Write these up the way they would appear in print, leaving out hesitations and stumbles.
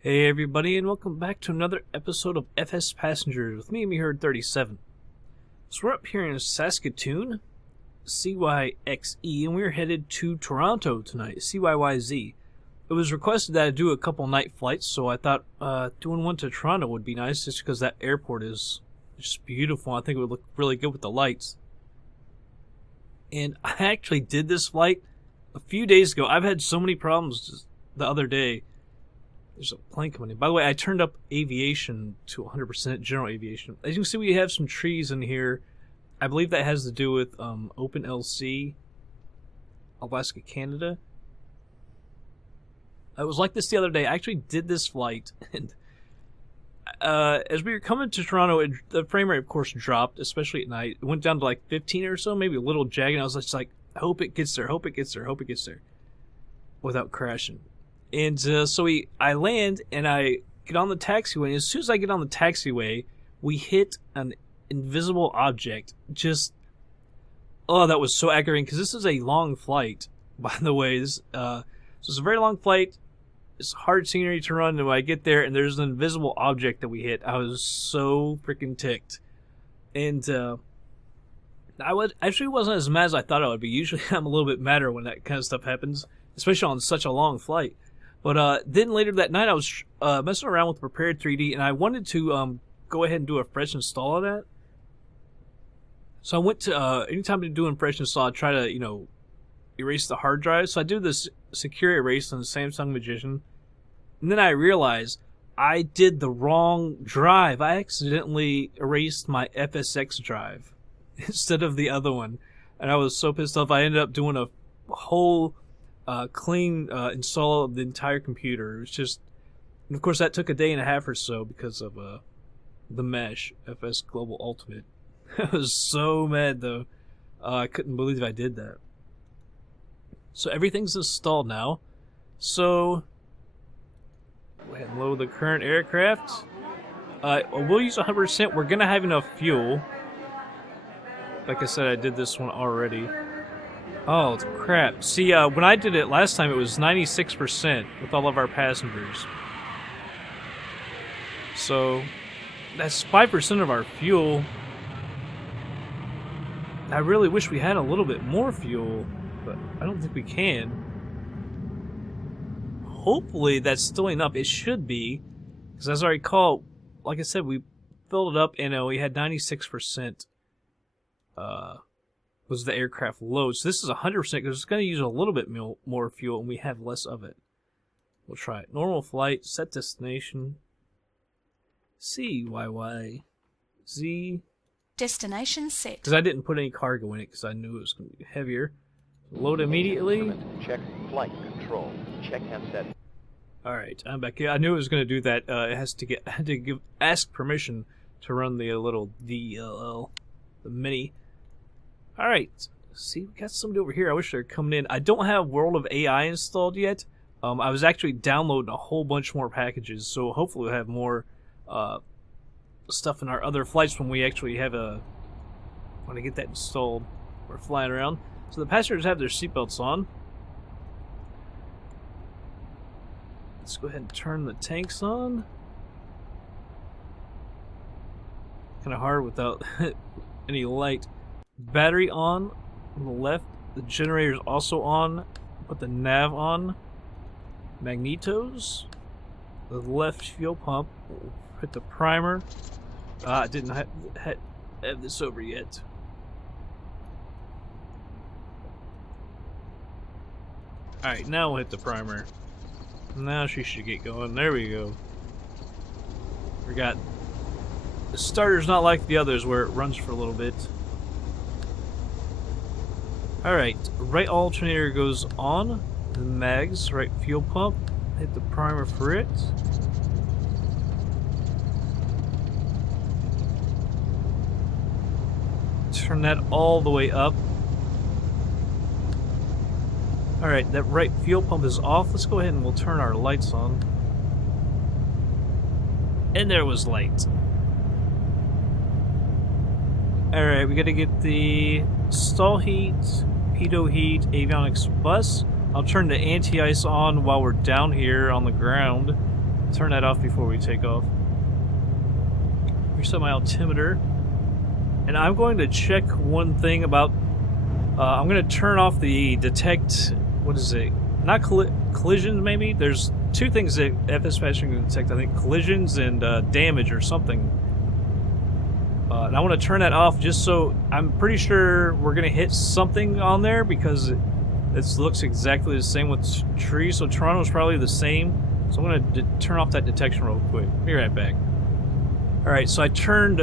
Hey everybody, and welcome back to another episode of FsPassengers with me, Meherd37. So we're up here in Saskatoon, CYXE, and we're headed to Toronto tonight, CYYZ. It was requested that I do a couple night flights, so I thought doing one to Toronto would be nice, just because that airport is just beautiful. I think it would look really good with the lights. And I actually did this flight a few days ago. I've had so many problems the other day. There's a plane coming in. By the way, I turned up aviation to 100%, general aviation. As you can see, we have some trees in here. I believe that has to do with OpenLC, Alaska, Canada. I was like this the other day. I actually did this flight, and as we were coming to Toronto, the frame rate, of course, dropped, especially at night. It went down to like 15 or so, maybe a little jagged. And I was just like, I hope it gets there, hope it gets there, hope it gets there, without crashing. And I land, and I get on the taxiway, and as soon as I get on the taxiway, we hit an invisible object. Just, oh, that was so aggravating, because this is a long flight, by the way. So it's a very long flight. It's hard scenery to run, and when I get there, and there's an invisible object that we hit, I was so freaking ticked. And I actually wasn't as mad as I thought I would be. Usually I'm a little bit madder when that kind of stuff happens, especially on such a long flight. But then later that night, I was messing around with Prepared 3D, and I wanted to go ahead and do a fresh install of that. So I went to, anytime I do a fresh install, I try to, erase the hard drive. So I do this secure erase on the Samsung Magician. And then I realized I did the wrong drive. I accidentally erased my FSX drive instead of the other one. And I was so pissed off, I ended up doing a whole clean install of the entire computer. It was just, and of course that took a day and a half or so because of the mesh FS Global Ultimate. I was so mad though. I couldn't believe I did that. So everything's installed now. So go ahead and load the current aircraft. We'll use 100%. We're gonna have enough fuel. Like I said, I did this one already. Oh, crap. See, when I did it last time, it was 96% with all of our passengers. So, that's 5% of our fuel. I really wish we had a little bit more fuel, but I don't think we can. Hopefully, that's still enough. It should be, because as I recall, like I said, we filled it up and we had 96%. Was the aircraft load. So this is 100% because it's going to use a little bit more fuel and we have less of it. We'll try it. Normal flight, set destination, CYYZ. Destination set. Because I didn't put any cargo in it because I knew it was going to be heavier. Load immediately. Check flight control. Check and set. Alright, I'm back here. I knew it was going to do that. It has to get, I had to ask permission to run the little DLL, the mini. Alright, see, we got somebody over here. I wish they were coming in. I don't have World of AI installed yet. I was actually downloading a whole bunch more packages, so hopefully we'll have more stuff in our other flights when we actually have when I get that installed. We're flying around. So the passengers have their seatbelts on. Let's go ahead and turn the tanks on. Kind of hard without any light. Battery on the left. The generator's also on. Put the nav on. Magnetos. The left fuel pump. Hit the primer. I didn't have this over yet. Alright, now we'll hit the primer. Now she should get going. There we go. Forgot. The starter's not like the others where it runs for a little bit. Alright, right alternator goes on. The mags, right fuel pump. Hit the primer for it. Turn that all the way up. Alright, that right fuel pump is off. Let's go ahead and we'll turn our lights on. And there was light. Alright, we gotta get the stall heat, pitot heat, avionics bus. I'll turn the anti-ice on while we're down here on the ground. turn that off before we take off. Reset my altimeter. And I'm going to check one thing about... I'm going to turn off the detect... What is it? Not collisions, maybe? There's two things that FsPassengers can detect. I think collisions and damage or something. And I want to turn that off just so... I'm pretty sure we're going to hit something on there because it looks exactly the same with trees. So Toronto's probably the same. So I'm going to turn off that detection real quick. Be right back. Alright, so I turned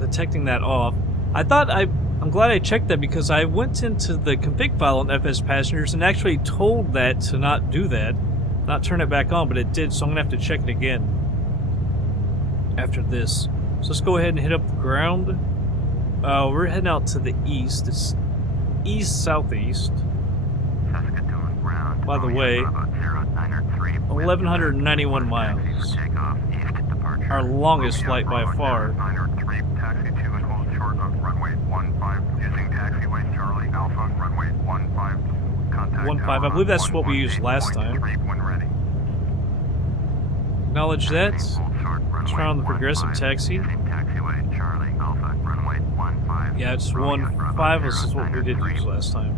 detecting that off. I'm glad I checked that because I went into the config file on FsPassengers and actually told that to not do that, not turn it back on, but it did, so I'm going to have to check it again after this. So let's go ahead and hit up the ground. We're heading out to the east. It's east-southeast. Saskatoon ground. By the way, 1,191 miles. Our longest flight by far. Taxi 2 and hold short of runway 15 using taxiway Charlie Alpha runway 15. Contact 15. I believe that's what we used last time. Acknowledge that. Try on the progressive taxi. Yeah, it's 15. This is what we did use last time.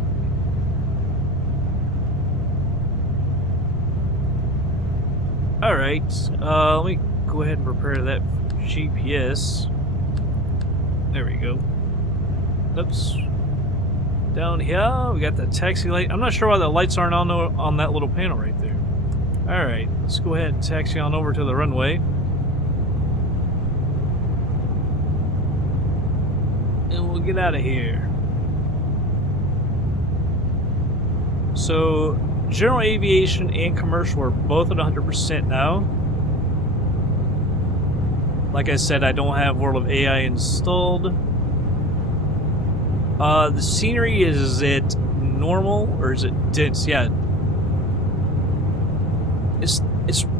Alright, let me go ahead and prepare that GPS. There we go. Oops. Down here, we got the taxi light. I'm not sure why the lights aren't on that little panel right there. Alright, let's go ahead and taxi on over to the runway. And we'll get out of here. So, general aviation and commercial are both at 100% now. Like I said, I don't have World of AI installed. The scenery, is it normal or is it dense? Yeah. It's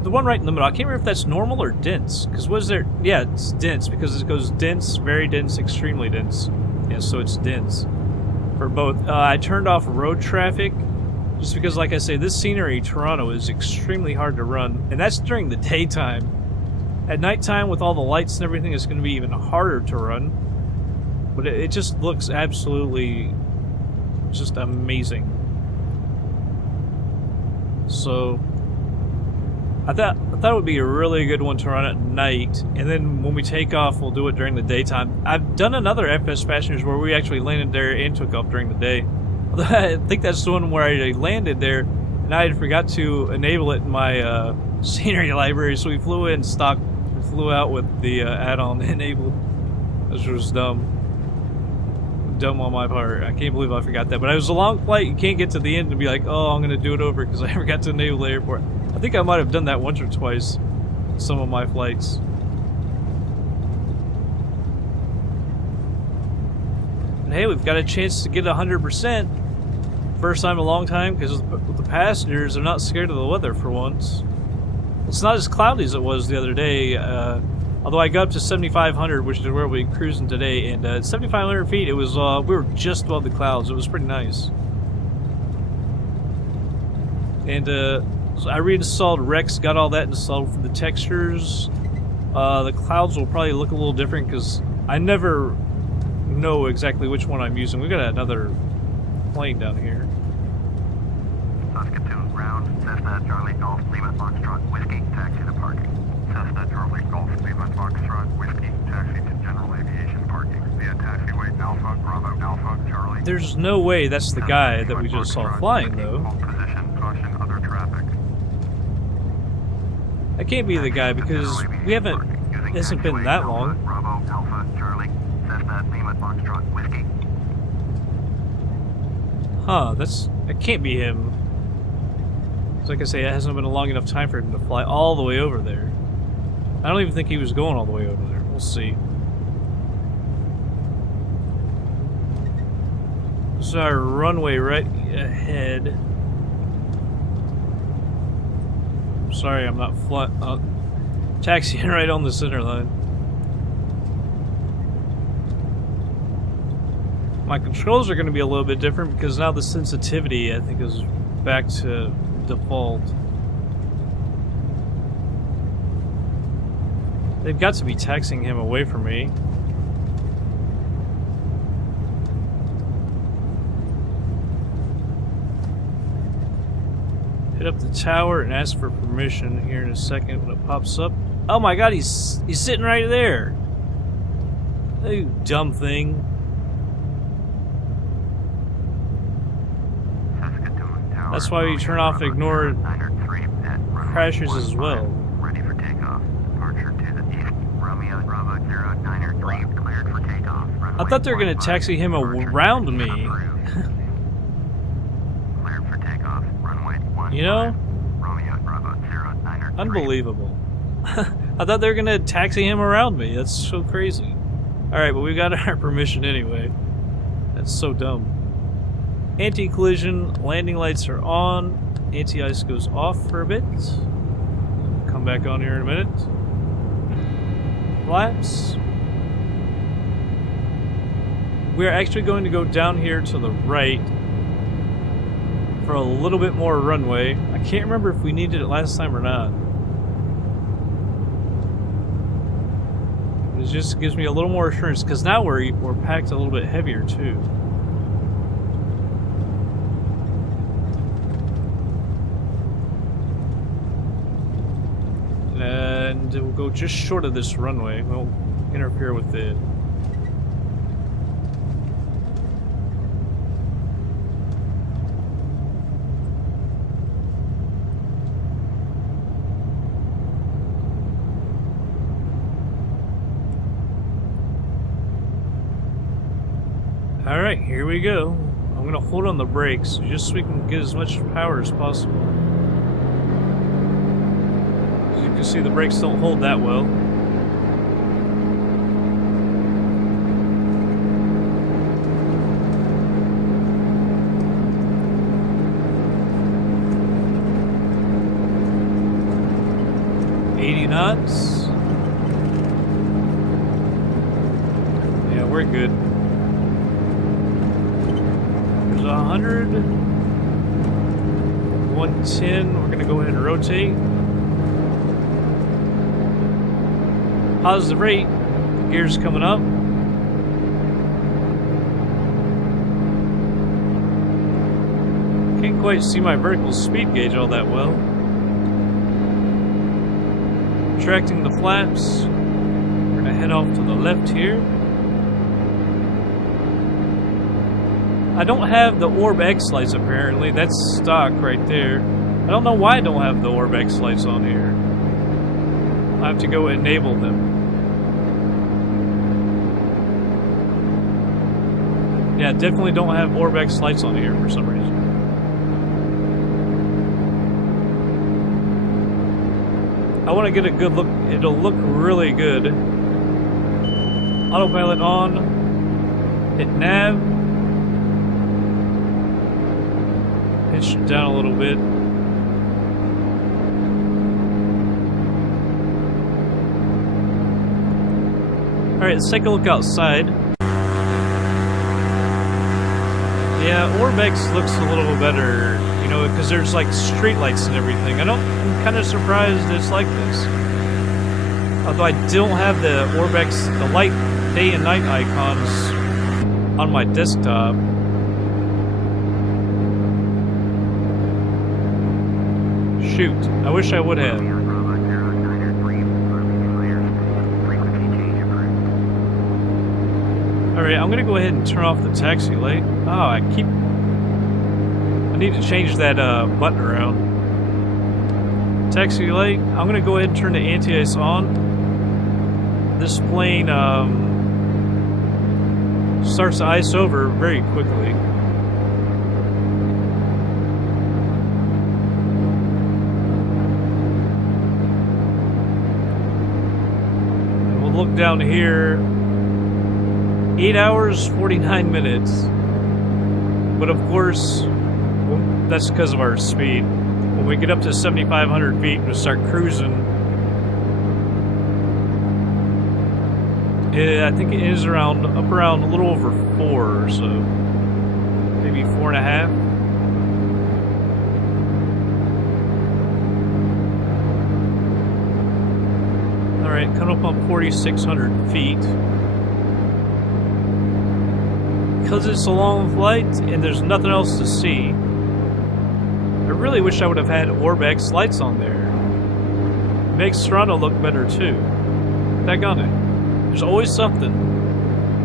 the one right in the middle. I can't remember if that's normal or dense. Because what is there? Yeah, it's dense because it goes dense, very dense, extremely dense. Yeah, so it's dense for both. I turned off road traffic just because, like I say, this scenery, Toronto, is extremely hard to run. And that's during the daytime. At nighttime, with all the lights and everything, it's going to be even harder to run. But it just looks absolutely just amazing. So, I thought it would be a really good one to run at night. And then when we take off, we'll do it during the daytime. I've done another FsPassengers where we actually landed there and took off during the day. I think that's the one where I landed there, and I had forgot to enable it in my scenery library, so we flew in stock. Flew out with the add-on enabled, which was dumb on my part. I can't believe I forgot that, but it was a long flight. You can't get to the end and be like, oh, I'm gonna do it over because I forgot to enable the airport. I think I might have done that once or twice in some of my flights. And hey, we've got a chance to get 100%. First time in a long time, because with the passengers, they're not scared of the weather for once. It's not as cloudy as it was the other day, although I got up to 7,500, which is where we're cruising today, and at 7,500 feet, it was, we were just above the clouds. It was pretty nice. And, so I reinstalled Rex, got all that installed for the textures. The clouds will probably look a little different, because I never know exactly which one I'm using. We've got another plane down here. Saskatoon ground, Cessna Charlie Golf Lima Foxtrot Whiskey, taxi to parking. Cessna Charlie Golf Lima Foxtrot Whiskey, taxi to general aviation parking via taxiway Alpha Bravo Alpha Charlie. There's no way that's the guy that we just saw flying, though. Position, caution, other traffic. That can't be the guy because we haven't. It hasn't been that long. Bravo Alpha Charlie, Cessna Lima Foxtrot Whiskey. Huh? That can't be him. Like I say, it hasn't been a long enough time for him to fly all the way over there. I don't even think he was going all the way over there. We'll see. This is our runway right ahead. Sorry, I'm not taxiing right on the center line. My controls are going to be a little bit different because now the sensitivity, I think, is back to default. They've got to be taxiing him away from me. Hit up the tower and ask for permission here in a second when it pops up. Oh my god, he's sitting right there. You dumb thing. Saskatoon Tower. That's why you turn off ignore crashes as well. Ready for takeoff. Departure to the east. Romeo Bravo 0903 cleared for takeoff. I thought they were going to taxi him around me. Cleared for takeoff. Runway 15. You know? Romeo Bravo 0903. Unbelievable. I thought they were going to taxi him around me. That's so crazy. Alright, but we got our permission anyway. That's so dumb. Anti-collision, landing lights are on. Anti-ice goes off for a bit. Come back on here in a minute. Flaps. We're actually going to go down here to the right for a little bit more runway. I can't remember if we needed it last time or not. It just gives me a little more assurance because now we're packed a little bit heavier too. And we'll go just short of this runway. We'll interfere with it. Alright, here we go. I'm going to hold on the brakes just so we can get as much power as possible. As you can see, the brakes don't hold that well. Knots. Yeah, we're good. There's 100. 110. We're gonna go ahead and rotate. Positive rate. Gears coming up. Can't quite see my vertical speed gauge all that well. Retracting the flaps. We're gonna head off to the left here. I don't have the Orb X lights apparently. That's stock right there. I don't know why I don't have the Orb X lights on here. I have to go enable them. Yeah, definitely don't have Orb X lights on here for some reason. I want to get a good look. It'll look really good. Autopilot on. Hit nav. Pitch down a little bit. Alright, let's take a look outside. Yeah, Orbex looks a little better, you know, because there's like street lights and everything. I'm kind of surprised it's like this. Although I don't have the Orbex, the light day and night icons on my desktop. Shoot, I wish I would have. Alright, I'm gonna go ahead and turn off the taxi light. Oh, I need to change that button around. Taxi light, I'm gonna go ahead and turn the anti-ice on. This plane starts to ice over very quickly. And we'll look down here. 8 hours, 49 minutes. But of course, that's because of our speed. When we get up to 7,500 feet and we start cruising, I think it is around, up around a little over 4 or so. Maybe 4.5. Alright, coming up on 4,600 feet. Because it's a long flight and there's nothing else to see, I really wish I would have had Orbex lights on there. It makes Toronto look better too. Daggone it. There's always something.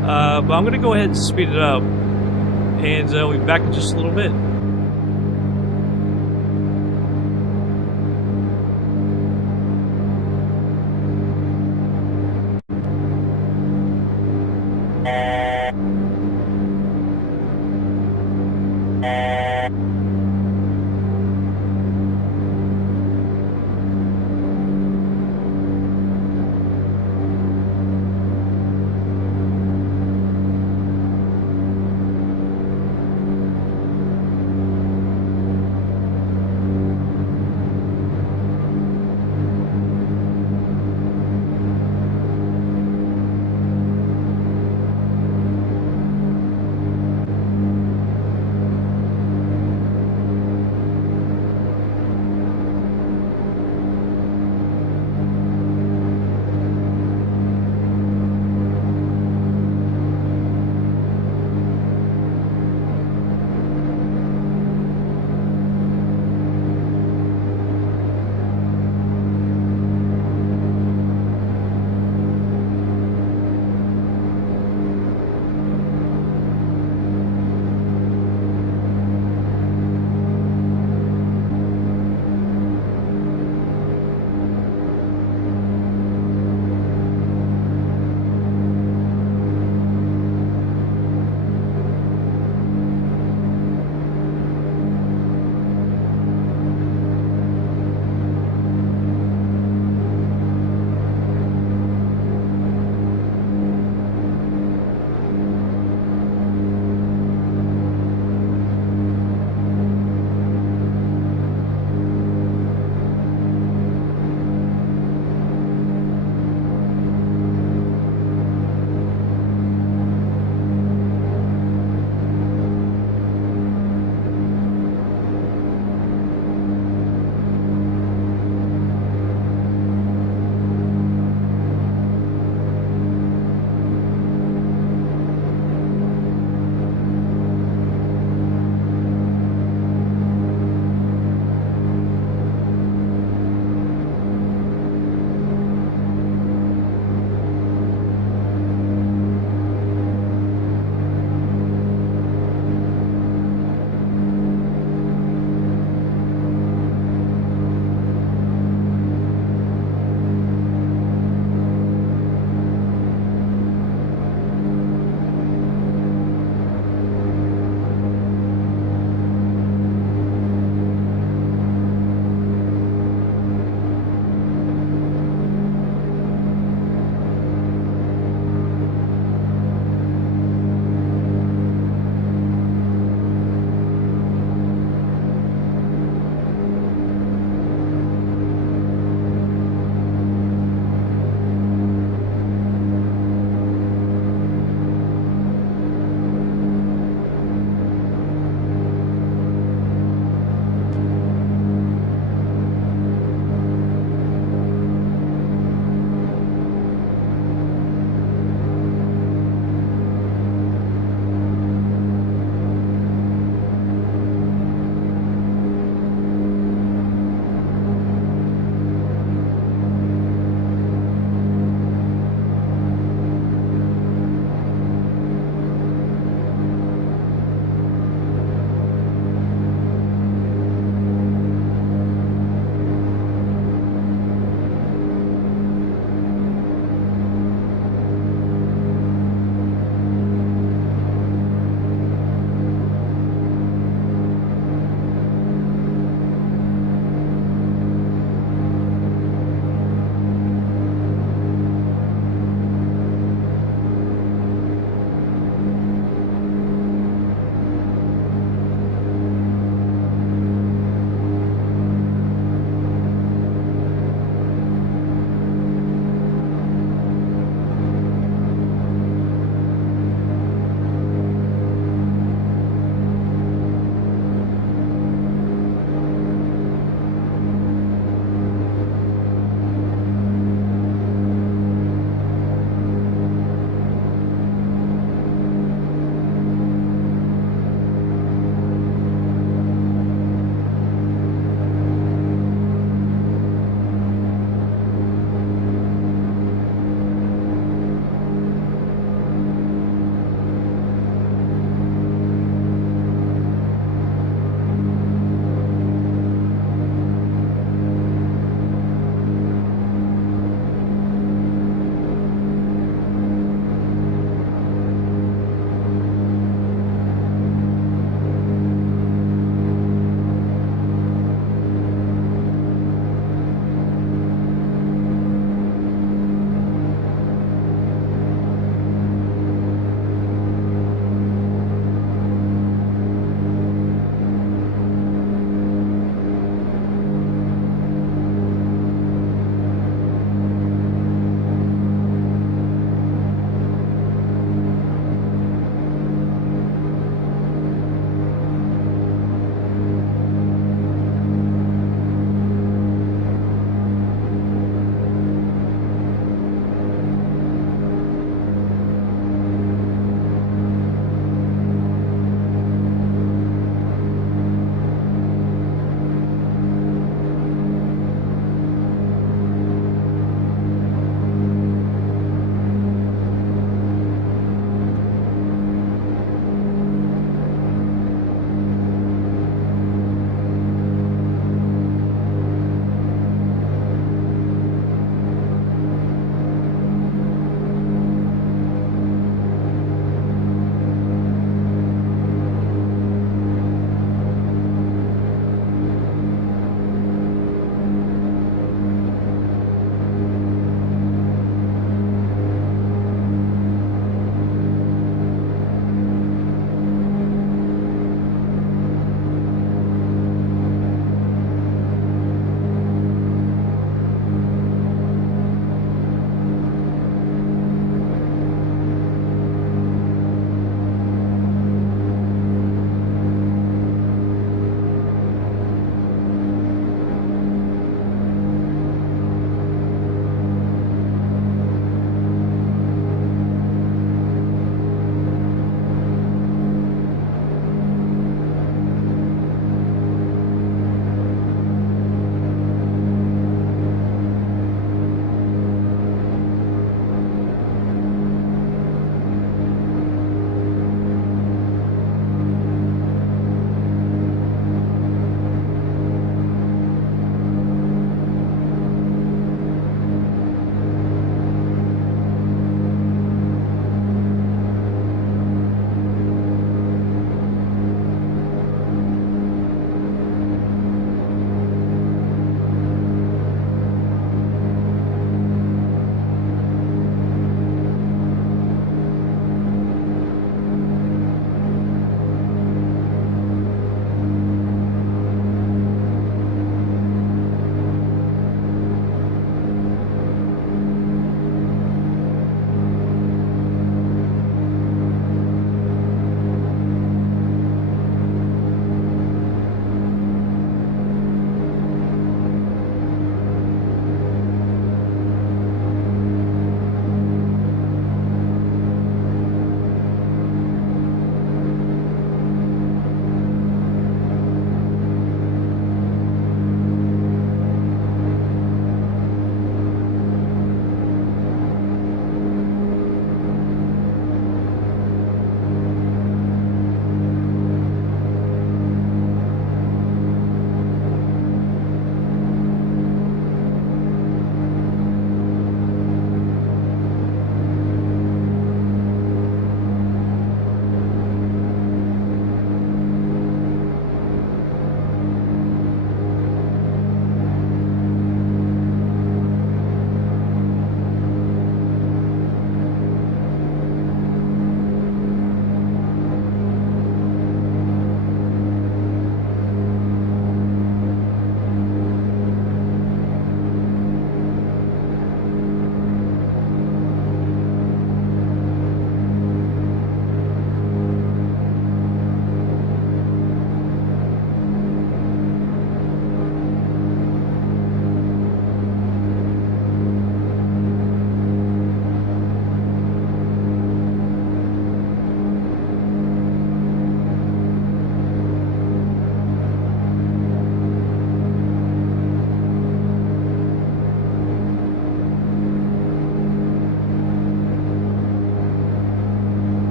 But I'm going to go ahead and speed it up, and we'll be back in just a little bit.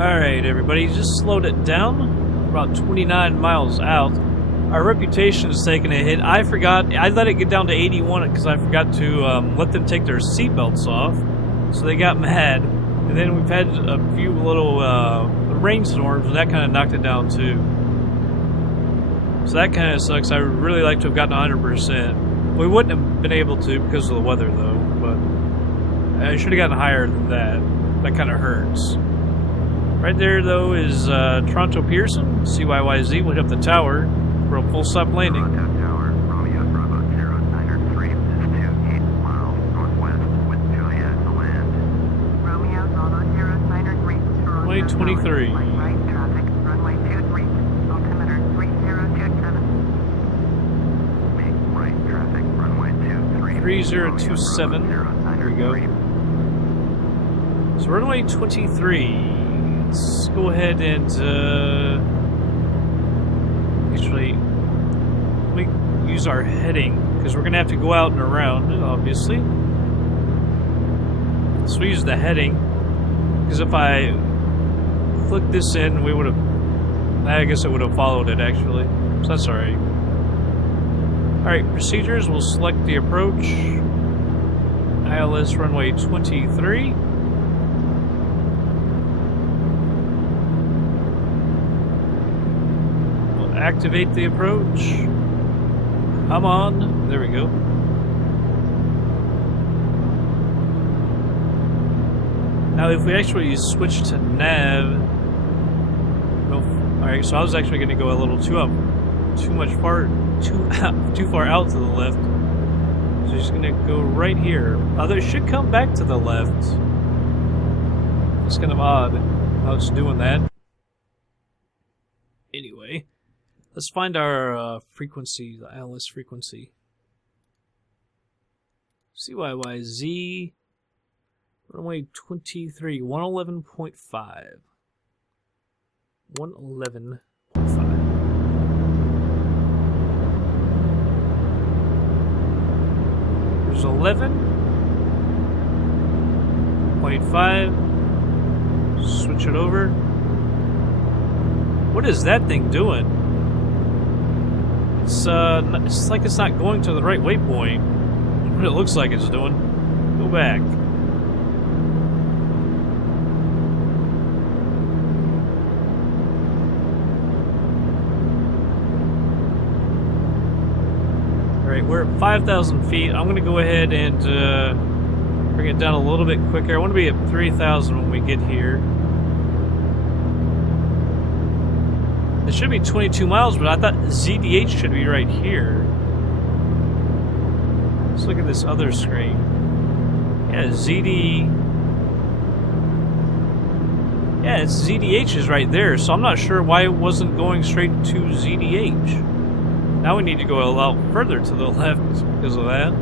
Alright, everybody, just slowed it down. About 29 miles out. Our reputation is taking a hit. I let it get down to 81 because I forgot to let them take their seatbelts off. So they got mad. And then we've had a few little rainstorms, and that kind of knocked it down too. So that kind of sucks. I would really like to have gotten 100%. We wouldn't have been able to because of the weather, though. But I should have gotten higher than that. That kind of hurts. Right there, though, is Toronto Pearson. CYYZ went up the tower for a full stop landing. Toronto Tower, Romeo Bravo 0903 is 28 miles northwest with Juliet to land. Romeo Bravo 0903, Runway 23. Right traffic, runway 23, altimeter 3027. Make right traffic, runway 23. 3027. There we go. So runway 23. Let's go ahead and actually let me use our heading because we're gonna have to go out and around, obviously. So we use the heading because if I click this in, we would have. I guess it would have followed it actually. So that's all right. All right, procedures. We'll select the approach. ILS runway 23. Activate the approach. Come on. There we go. Now, if we actually switch to nav. Well, alright, so I was actually going to go a little too far out to the left. So just going to go right here. Although it should come back to the left. It's kind of odd how it's doing that. Anyway. Let's find our frequency, the ILS frequency. CYYZ, runway 23, 111.5. 111.5. There's 11.5. Switch it over. What is that thing doing? It's like it's not going to the right waypoint. What it looks like it's doing. Go back. Alright, we're at 5,000 feet. I'm going to go ahead and bring it down a little bit quicker. I want to be at 3,000 when we get here. It should be 22 miles, but I thought ZDH should be right here. Let's look at this other screen. Yeah, it's ZDH is right there, so I'm not sure why it wasn't going straight to ZDH. Now we need to go a lot further to the left because of that.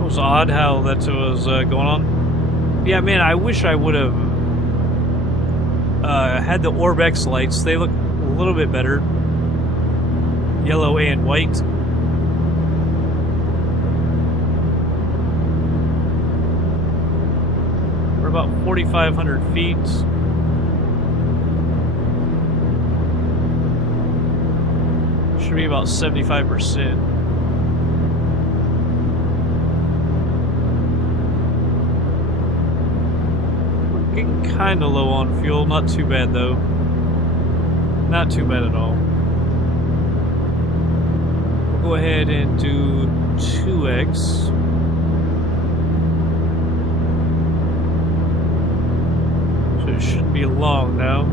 It was odd how that was going on. Yeah, man, I wish I would have had the Orbex lights. They look a little bit better. Yellow and white. We're about 4,500 feet. Should be about 75%. Getting kind of low on fuel, not too bad though. Not too bad at all. We'll go ahead and do 2x. So it should be long now.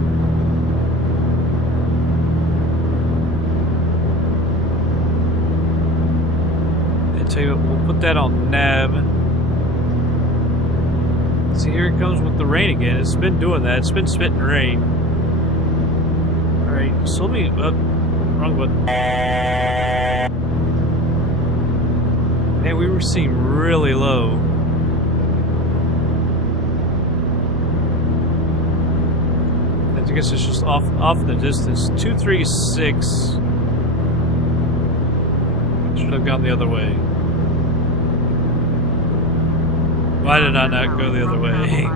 I tell you what, we'll put that on nav. See, here it comes with the rain again. It's been doing that. It's been spitting rain. Alright, so let me... wrong button. Man, we were seeing really low. I guess it's just off in the distance. 236. Should have gone the other way. Why did I not go the other way?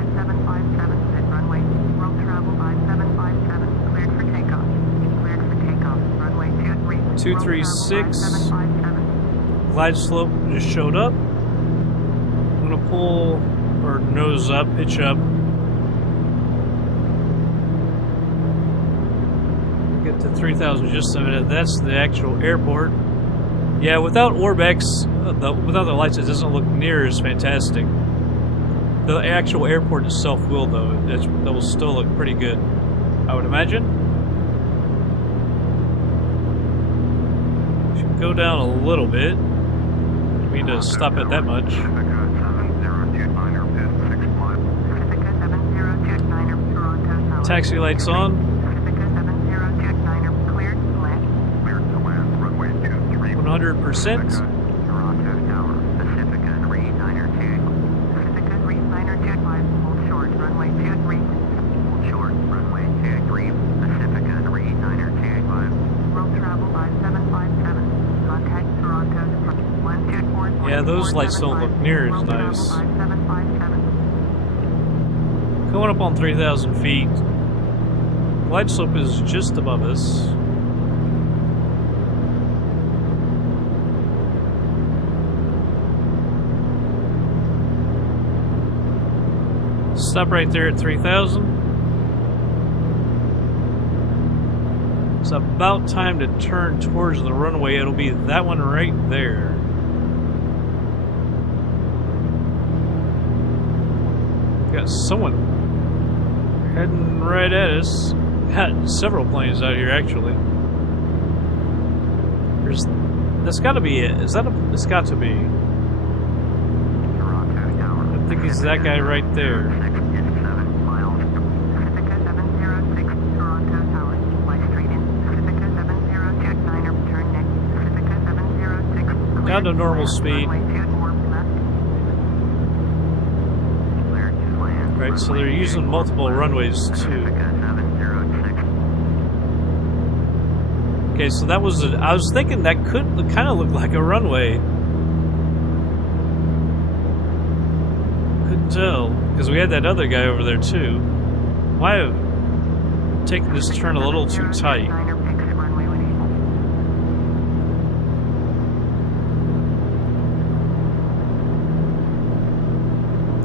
236. Glide slope just showed up. I'm gonna pull or nose up, pitch up. Get to 3,000 just a minute. That's the actual airport. Yeah, without Orbex, without the lights, it doesn't look near as fantastic. The actual airport itself will, though. That will still look pretty good, I would imagine. Should go down a little bit. Don't mean to stop it that much. Taxi lights on. 100%. Yeah, those lights don't look near as nice. Going up on 3,000 feet. Glide slope is just above us. Stop right there at 3,000. It's about time to turn towards the runway. It'll be that one right there. Got someone heading right at us. Got several planes out here, actually. That's got to be it. Is that a? It's got to be. I think he's that guy right there. Down to normal speed. Right, so they're using multiple runways too. Okay, so that was I was thinking that could kind of look like a runway. Couldn't tell because we had that other guy over there too. Why have taken this turn a little too tight?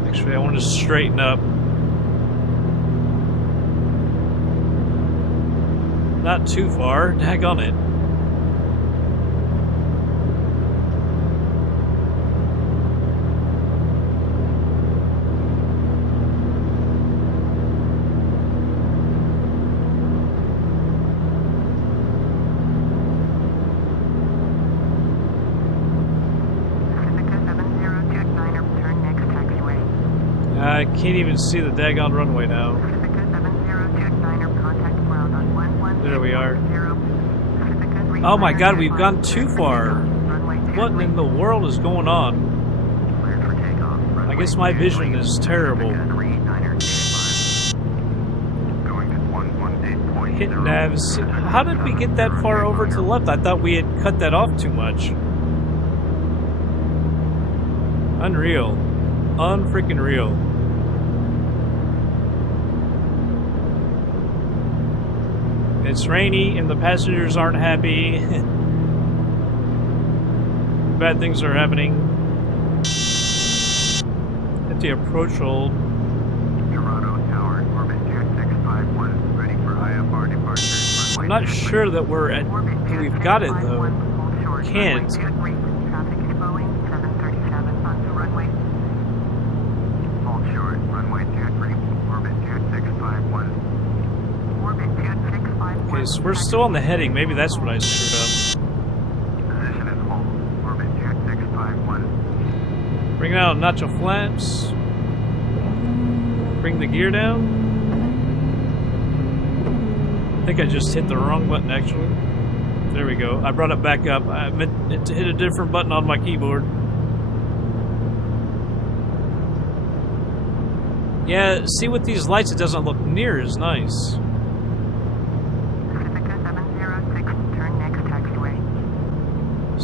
Actually, I want to straighten up. Not too far. Daggone it. I can't even see the daggone runway now. There we are. Oh my god, we've gone too far. What in the world is going on? I guess my vision is terrible. Hit navs. How did we get that far over to the left? I thought we had cut that off too much. Unreal. Unfreaking real. It's rainy and the passengers aren't happy. Bad things are happening. At the approach hold. Toronto Tower, orbit 2651, ready for IFR departure. I'm not sure that we're at. We've got it though. Can't. Traffic is Boeing 737 onto runway. Hold short, runway 23, orbit 2651. Orbit 2651. Okay, so we're still on the heading. Maybe that's what I screwed up. Position is hold, orbit 2651. Bring out a notch of flaps. Bring the gear down. I think I just hit the wrong button actually. There we go. I brought it back up. I meant to hit a different button on my keyboard. Yeah, see with these lights it doesn't look near as nice. Pacifica 706, turn next taxiway.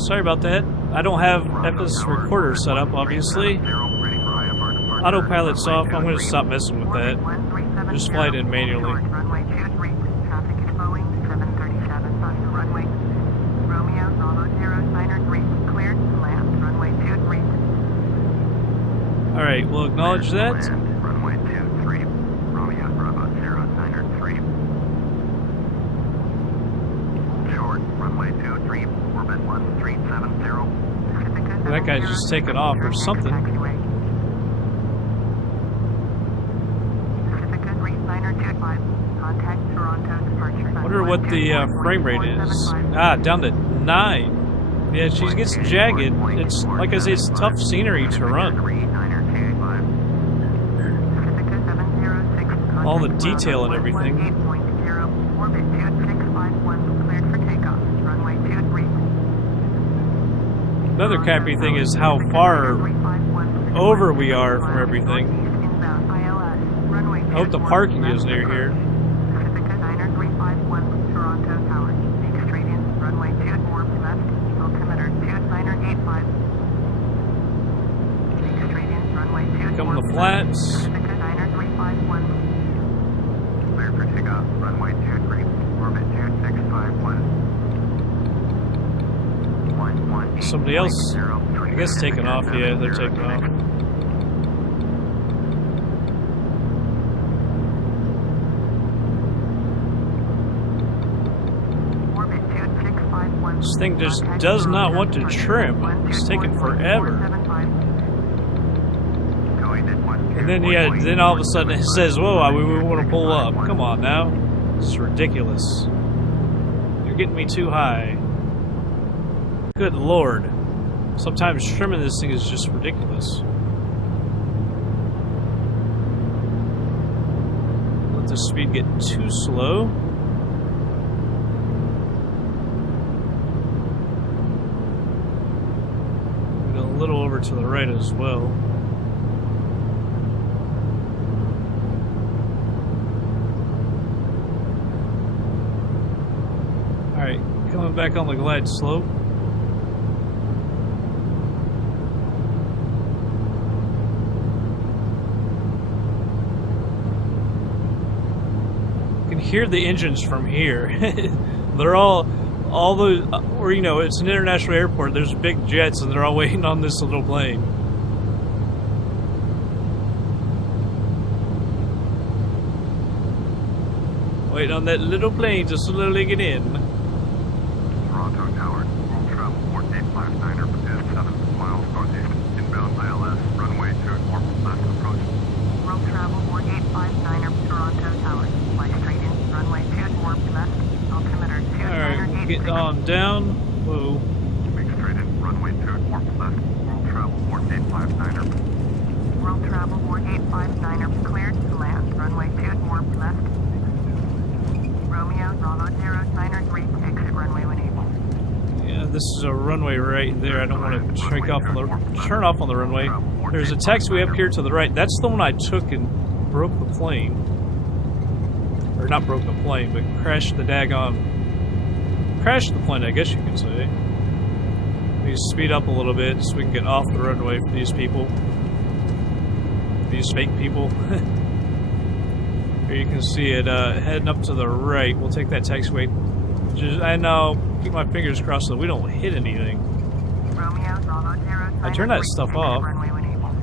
Sorry about that. I don't have FS recorder set up, obviously. Ready for IFR departure. Autopilot's off. I'm going to stop messing with that. Just fly it in manually. Runway 23, traffic is Boeing 737 onto runway. Romeo, Bravo 093, cleared to land. Runway 23. Alright, we'll acknowledge that. Runway 23, Romeo, Bravo 093. Short, runway 23, orbit 1370. That guy's just taking off or something. Wonder what the frame rate is. Ah, down to 9. Yeah, she gets jagged. It's, like I say, it's tough scenery to run. All the detail and everything. Another crappy thing is how far over we are from everything. I hope the parking is near here. Coming the flats. Clear for takeoff, runway 23, orbit 2651. Somebody else, I guess, taking off. Yeah, they're taking off. This thing just does not want to trim. It's taking forever. And then, yeah, then all of a sudden it says, whoa, we want to pull up. Come on now. This is ridiculous. You're getting me too high. Good lord. Sometimes trimming this thing is just ridiculous. Let the speed get too slow. A little over to the right as well. Alright, coming back on the glide slope. You can hear the engines from here. They're all those, or you know, it's an international airport, there's big jets and they're all waiting on this little plane. Waiting on that little plane to slowly get in. Toronto Tower, world travel 4859er is 7 miles northeast, inbound ILS, runway 24, left approach. World travel 4859er, Toronto Tower, fly straight in, runway 24, left, altimeter 29. Alright, get on down. Whoa. Make straight in, runway 24, left, world travel 4859er. World travel 4859er, cleared to land, runway 24, left. Romeo, Bravo 093, exit runway when able. Yeah, this is a runway right there. I don't want to turn off on the runway. There's a taxiway up here to the right. That's the one I took and broke the plane. Or not broke the plane, but crashed the crashed the plane, I guess you can say. We need to speed up a little bit so we can get off the runway for these people. These fake people. Here you can see it heading up to the right. We'll take that taxiway. And I'll keep my fingers crossed so we don't hit anything. Romeo, Bravo 093, I turned that stuff off. runway when able.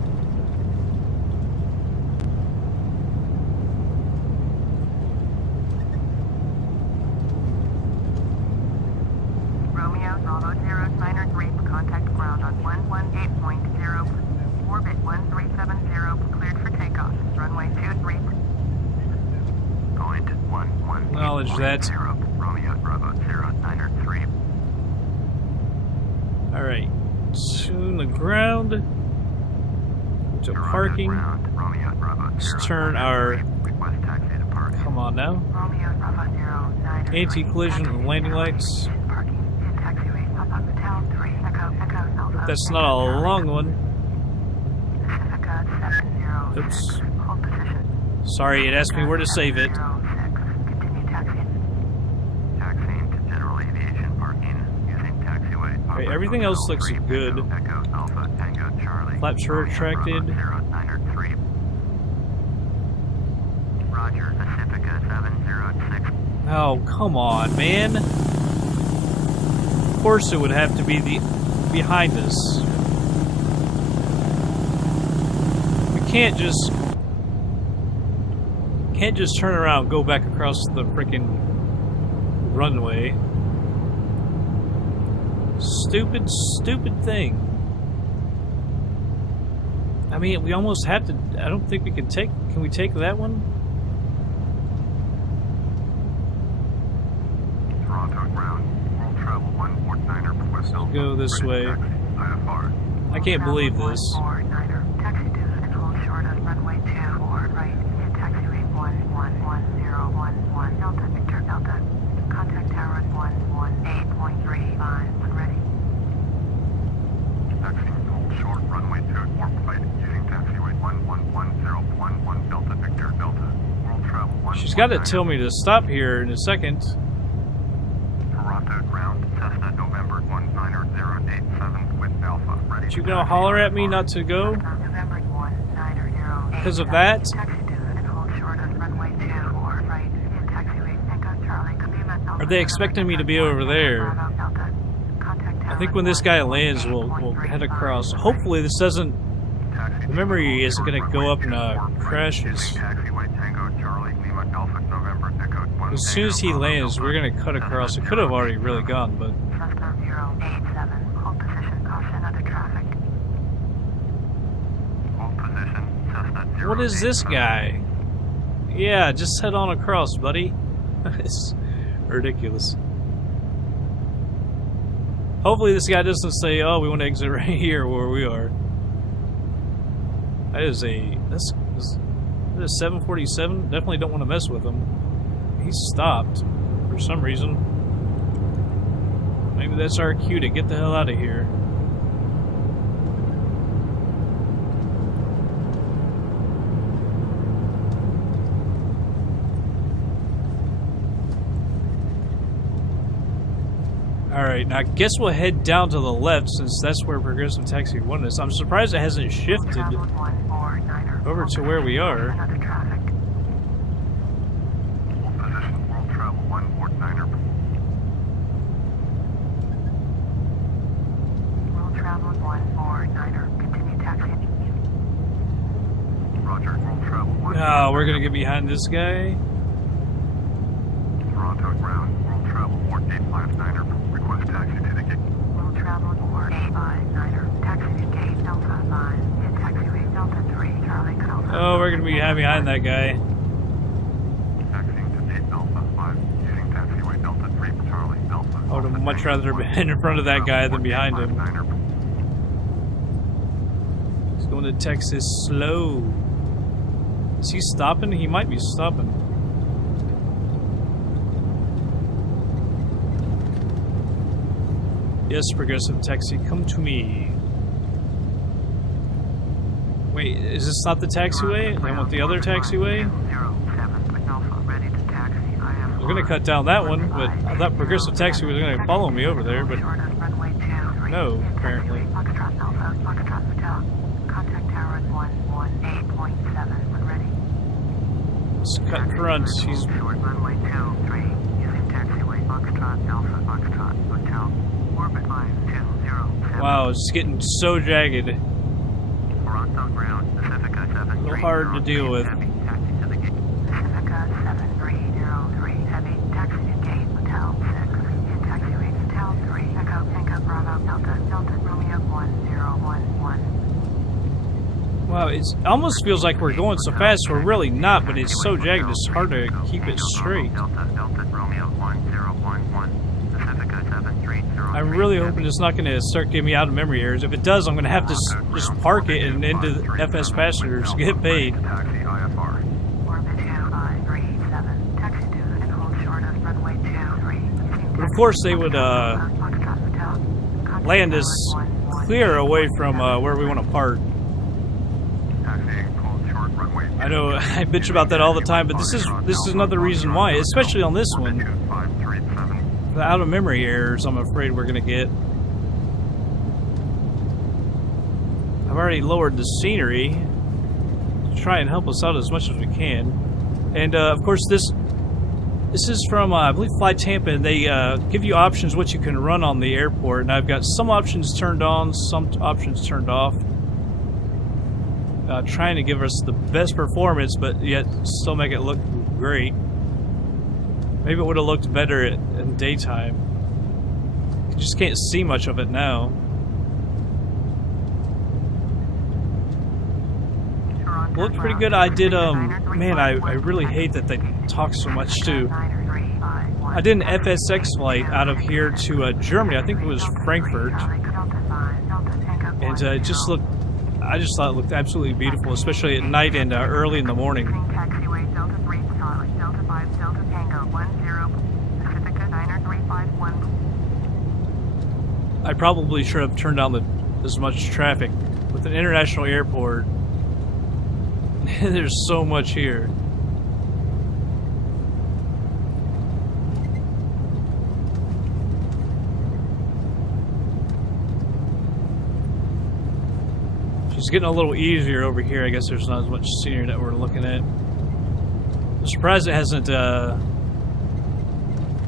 Romeo, Bravo 093, contact ground on 118.0, orbit 1370, cleared for takeoff, runway 23. Point 11. Acknowledge that. Romeo, Bravo 093. Alright. Tune the ground. To parking. Let's turn our... Come on now. Romeo, Bravo 093. Anti-collision and landing lights. Parking in taxiway, Papa Hotel 3, Echo, Alpha. That's not a long one. Pacifica 70. Oops. Hold position. Sorry, it asked me where to save it. Continue taxiing. Taxiing to general aviation parking using taxiway. Alright, everything else looks good. Echo Alpha Tango Charlie. Flaps are retracted. 093. Oh, come on, man. Of course it would have to be the behind us. We can't just turn around and go back across the freaking runway. Stupid, stupid thing. I mean, we almost have to. I don't think we can take. Can we take that one? Toronto ground. World travel 149er request. Go this way. IFR. I can't believe this. 149er. Taxi to and hold short on runway 24 right. Taxiway 1111011 Delta Victor Delta. Contact tower at 118.35 when ready. Taxi hold short runway 2 right using taxiway 1111011 Delta Victor Delta. World travel 1. She's got to tell me to stop here in a second. Toronto ground. Cessna November 19087 with Alpha ready. You gonna holler at me not to go November 19087. because of that? Taxi to and hold short on runway 24 right. Taxiway Echo Charlie. Are they expecting me to be over there? I think when this guy lands, we'll head across. Hopefully this doesn't... The memory isn't going to go up and crashes. As soon as he lands, we're going to cut across. It could have already really gone, but... Cessna 087. Hold position. Caution other traffic. Hold position. Cessna 087. What is this guy? Yeah, just head on across, buddy. It's ridiculous. Hopefully this guy doesn't say, oh, we want to exit right here where we are. That is a... That's a 747? Definitely don't want to mess with him. He's stopped for some reason. Maybe that's our cue to get the hell out of here. Alright, now I guess we'll head down to the left since that's where Progressive Taxi 1 is. I'm surprised it hasn't shifted over to where we are. Hold position. World travel 149er. World travel 149er. Continue taxi. Roger. World travel 1. Oh, we're gonna get behind this guy. Toronto ground. World travel 4859er. Request taxi to the gate. World travel 4859er. Taxi to gate Delta 5. Taxiway Delta 3. Charlie Alpha. Oh, we're gonna be behind that guy. Taxiing to gate Alpha 5 using taxiway Delta 3 Charlie Alpha. I would have much rather been in front of that guy than behind him. He's going to Texas slow. Is he stopping? He might be stopping. Yes, Progressive Taxi, come to me. Wait, is this not the taxiway? They want the other taxiway? We're gonna cut down that one, but I thought Progressive Taxi was gonna follow me over there, but no, apparently. Let's cut front. He's... Wow, it's getting so jagged. A little hard to deal with. Wow, it almost feels like we're going so fast. We're really not, but it's so jagged, it's hard to keep it straight. I'm really hoping it's not going to start getting me out of memory errors. If it does, I'm going to have to just park it and into the FsPassengers to get paid. But of course, they would land us clear away from where we want to park. I know I bitch about that all the time, but this is another reason why, especially on this one. The out of memory errors I'm afraid we're gonna get. I've already lowered the scenery to try and help us out as much as we can. And of course this This is from, I believe, FlyTampa, and they give you options what you can run on the airport, and I've got some options turned on, some options turned off. Trying to give us the best performance, but yet still make it look great. Maybe it would have looked better in daytime. You just can't see much of it now. Looked pretty good. I did, man, I really hate that they talk so much too. I did an FSX flight out of here to Germany. I think it was Frankfurt. And it just looked, I just thought it looked absolutely beautiful, especially at night and early in the morning. I probably should have turned down as much traffic. With an international airport, there's so much here. It's getting a little easier over here. I guess there's not as much scenery that we're looking at. I'm surprised it hasn't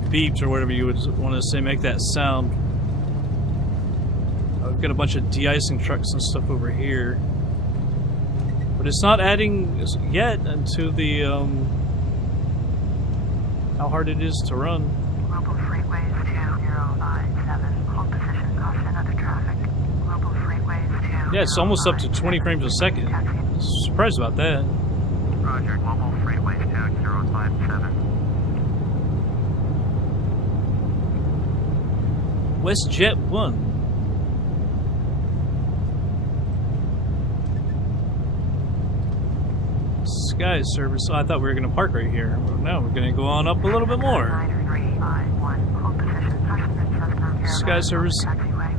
beeped or whatever you would want to say, make that sound. I've got a bunch of de-icing trucks and stuff over here. But it's not adding yet into the, how hard it is to run. Global Freightways 2057, hold position, caution other traffic. Global Freightways 2. Yeah, it's almost up to 20 frames a second. I'm surprised about that. Roger, Global Freightways 2057. WestJet 1. Sky service. Oh, I thought we were going to park right here. No, we're going to go on up a little bit more. Sky service.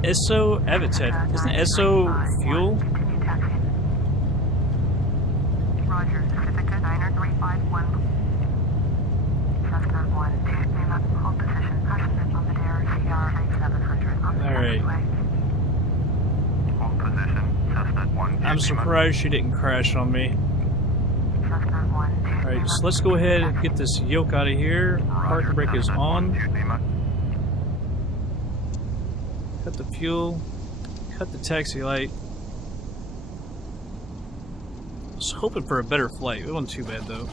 Esso Avitet. Isn't it Esso fuel? Roger, Pacifica 9351. Cessna 1, hold position, passengers on the Dare CR 700 on the Alright. Hold position, Cessna 1. I'm surprised she didn't crash on me. Alright, so let's go ahead and get this yoke out of here. Parking brake is on. Cut the fuel. Cut the taxi light. I was hoping for a better flight. It wasn't too bad though.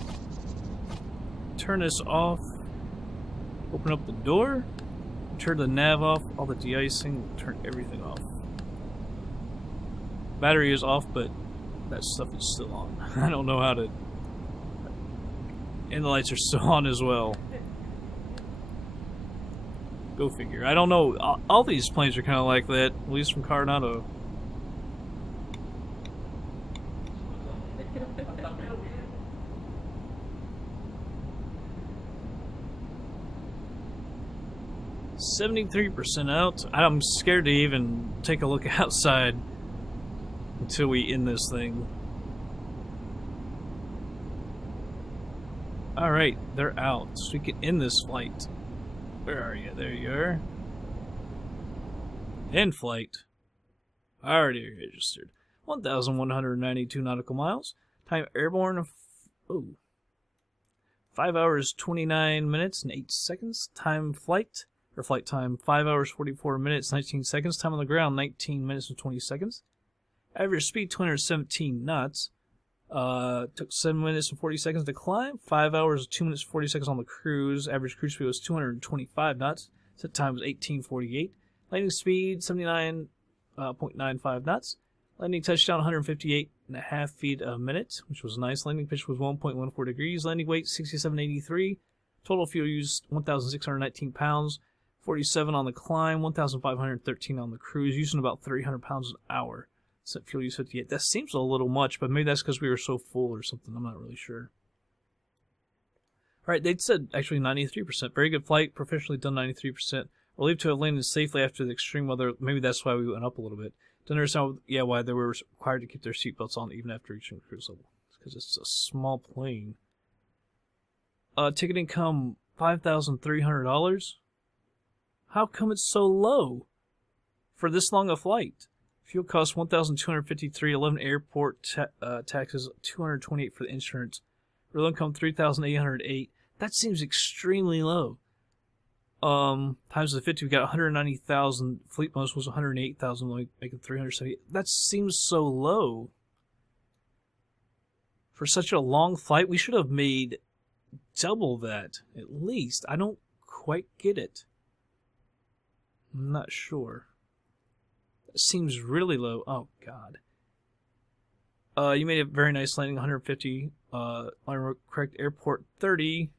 Turn this off. Open up the door. Turn the nav off. All the de-icing. Turn everything off. Battery is off, but that stuff is still on. I don't know how to... And the lights are still on as well. Go figure. I don't know. All these planes are kind of like that, at least from Coronado. %73% out. I'm scared to even take a look outside until we end this thing. Alright, they're out. So we can end this flight. Where are you? There you are. End flight. Already registered. 1,192 nautical miles. Time airborne. 5 hours 29 minutes and 8 seconds. Time flight. Or flight time 5 hours 44 minutes 19 seconds. Time on the ground 19 minutes and 20 seconds. Average speed 217 knots. Took 7 minutes and 40 seconds to climb. 5 hours 2 minutes 40 seconds on the cruise. Average cruise speed was 225 knots. Set time was 18:48. Landing speed 79.95 knots. Landing touchdown 158.5 feet a minute, which was nice. Landing pitch was 1.14 degrees. Landing weight 6783. Total fuel used 1,619 pounds. 47 on the climb. 1,513 on the cruise. Using about 300 pounds an hour. Set fuel use 58. That seems a little much, but maybe that's because we were so full or something. I'm not really sure. Alright, they'd said actually 93%. Very good flight. Professionally done 93%. Relieved to have landed safely after the extreme weather. Maybe that's why we went up a little bit. Don't understand why they were required to keep their seatbelts on even after reaching cruise level. It's because it's a small plane. Ticket income $5,300. How come it's so low for this long a flight? Fuel cost $1,253. 11 airport taxes, $228 for the insurance. Real income $3,808. That seems extremely low. Times the 50, we got 190,000. Fleet bonus was 108,000, like making 370. That seems so low. For such a long flight, we should have made double that, at least. I don't quite get it. I'm not sure. That seems really low. Oh, God. You made a very nice landing, 150. On correct airport, 30.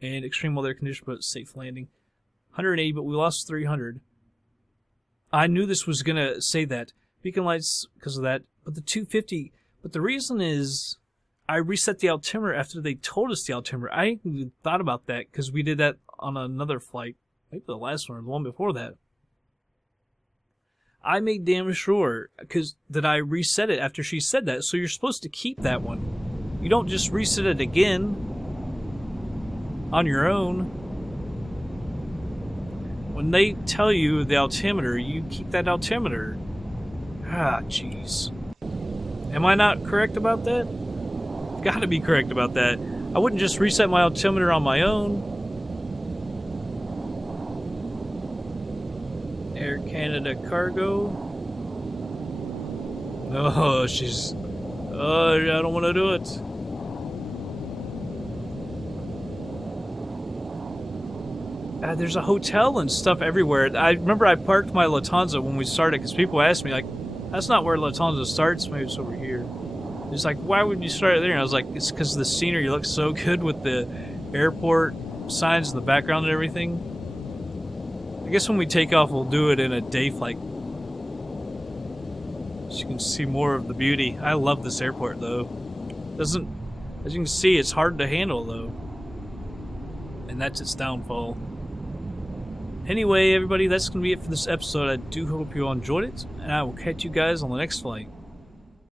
And extreme weather condition, but safe landing. 180, but we lost 300. I knew this was going to say that. Beacon lights, because of that. But the 250, but the reason is I reset the altimeter after they told us the altimeter. I hadn't even thought about that because we did that on another flight. Maybe the last one or the one before that. I made damn sure that I reset it after she said that. So you're supposed to keep that one. You don't just reset it again on your own. When they tell you the altimeter, you keep that altimeter. Ah, jeez. Am I not correct about that? I've got to be correct about that. I wouldn't just reset my altimeter on my own. Air Canada Cargo. Oh, she's... Oh, I don't want to do it. There's a hotel and stuff everywhere. I remember I parked my Lufthansa when we started because people asked me, like, that's not where Lufthansa starts. Maybe it's over here. It's like, why would you start there? And I was like, it's because the scenery looks so good with the airport signs in the background and everything. I guess when we take off, we'll do it in a day flight. So you can see more of the beauty. I love this airport, though. As you can see, it's hard to handle, though. And that's its downfall. Anyway, everybody, that's going to be it for this episode. I do hope you all enjoyed it, and I will catch you guys on the next flight.